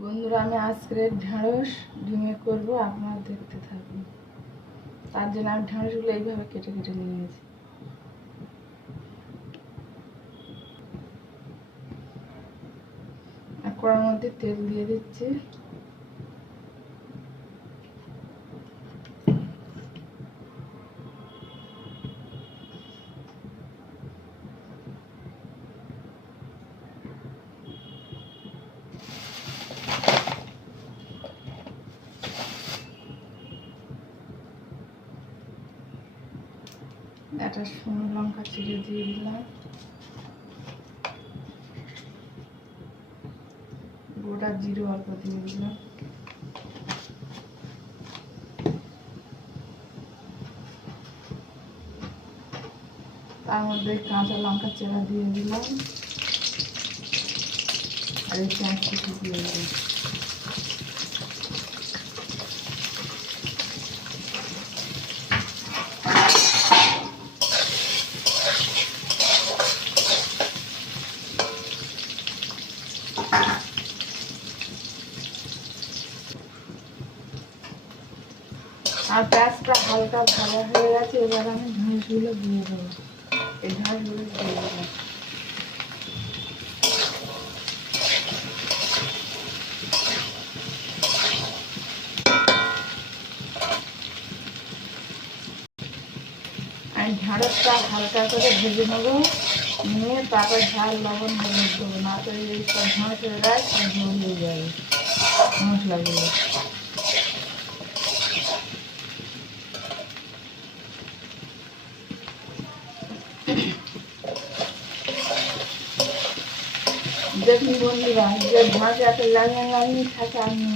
বন্ধুরা, আমি আজকের ঢেঁড়স ডিমে করব, আপনারা দেখতে থাকুন। তার জন্য আমি ঢেঁড়সগুলো এইভাবে কেটে কেটে নিয়েছি। আর কড়ার মধ্যে তেল দিয়ে দিচ্ছি। একটা শুকনো লঙ্কা চিড়ে দিয়ে দিলাম। গোটা জিরো অল্প দিয়ে দিলাম। তার মধ্যে কাঁচা লঙ্কা চেরা দিয়ে দিলাম। আর এই পেঁয়াজ দিয়ে দিলাম। আর পেঁয়াজটা হালকা ভাজা হয়ে গেছে, এবার আমি ঢেঁড়সগুলো দিয়ে দেবো। এই ঢেঁড়সগুলো দিয়ে দেবো। আমি হালকা করে ভেজে নেব, নিয়ে তারপর ঝাল লবণ হলুদ দেবো, না তো এই সব ঢেঁড়সের গায়ে সব ঝোল হয়ে যাবে মশলাগুলো। দেখুন বন্ধুরা, যে ভাঁজে এত লাগিয়ে লাগিয়ে থাকে, আমি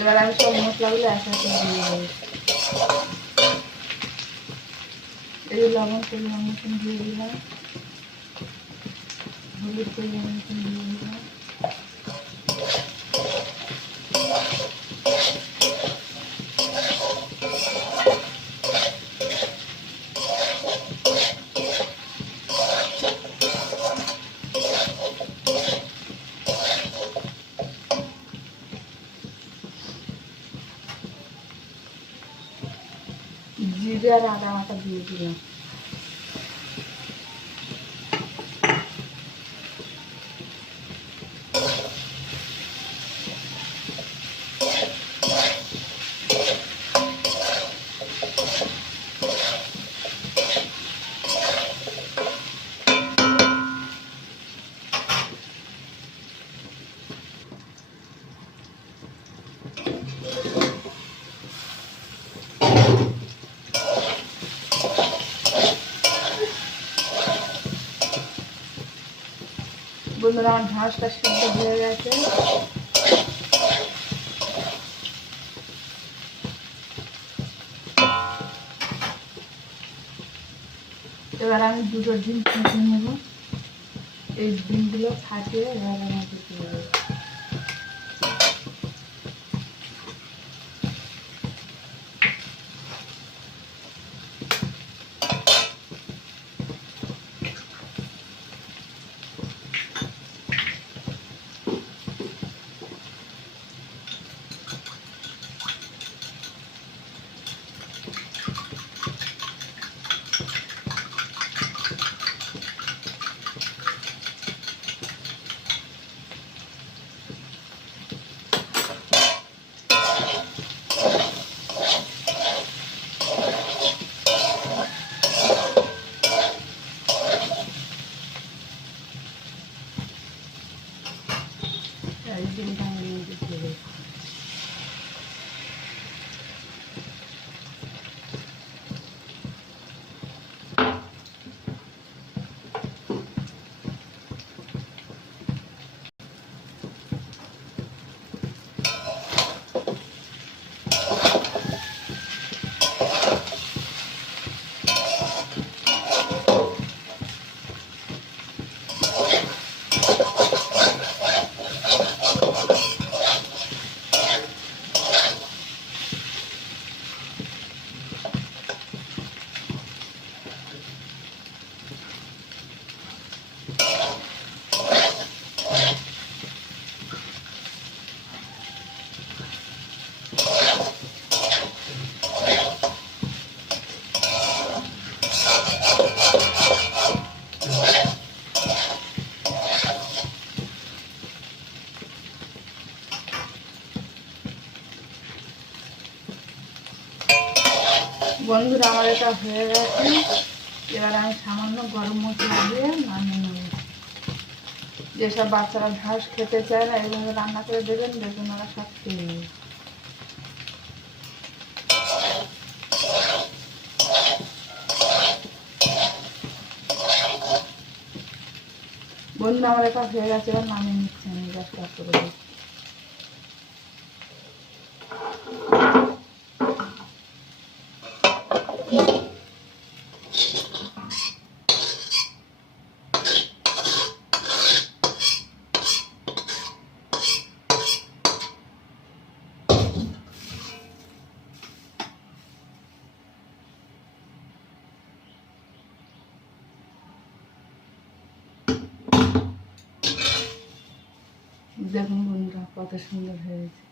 এবার আমি সব মশলাগুলো একসাথে দিয়ে দেবো। এই লবণ পরিমাণ মতন দিয়ে দিলাম, হলুদ পরিমাণ মতন দিয়ে দিলাম। জিরে আর আদা বাটা বন্ধুরা আমার ঢাঁসটা সিদ্ধ হয়ে গেছে। এবার আমি দুটো ডিম ফেটে নেব। এই ডিমগুলো ফাটিয়ে এবার আমাকে দিয়ে দেবো এই বন্ধুরা, আমার এটা হয়ে গেছে। এবার আমি সামান্য গরম মশলা দিয়ে নামিয়ে নেব। যেসব বাচ্চারা ঘাস খেতে চায় না এইভাবে রান্না করে দেবেন দেখুন ওরা সব খেয়ে নেবে। বন্ধু আমার এটা হয়ে গেছে, এবার নামিয়ে নিচ্ছে আমি। গ্যাসটা করে দেখুন বন্ধুরা, কত সুন্দর হয়েছে।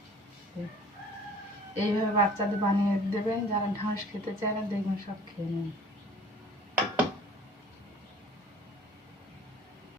এইভাবে বাচ্চাদের বানিয়ে দেবেন, যারা ঘাস খেতে চায় না, দেখবেন সব খেয়ে নেবে।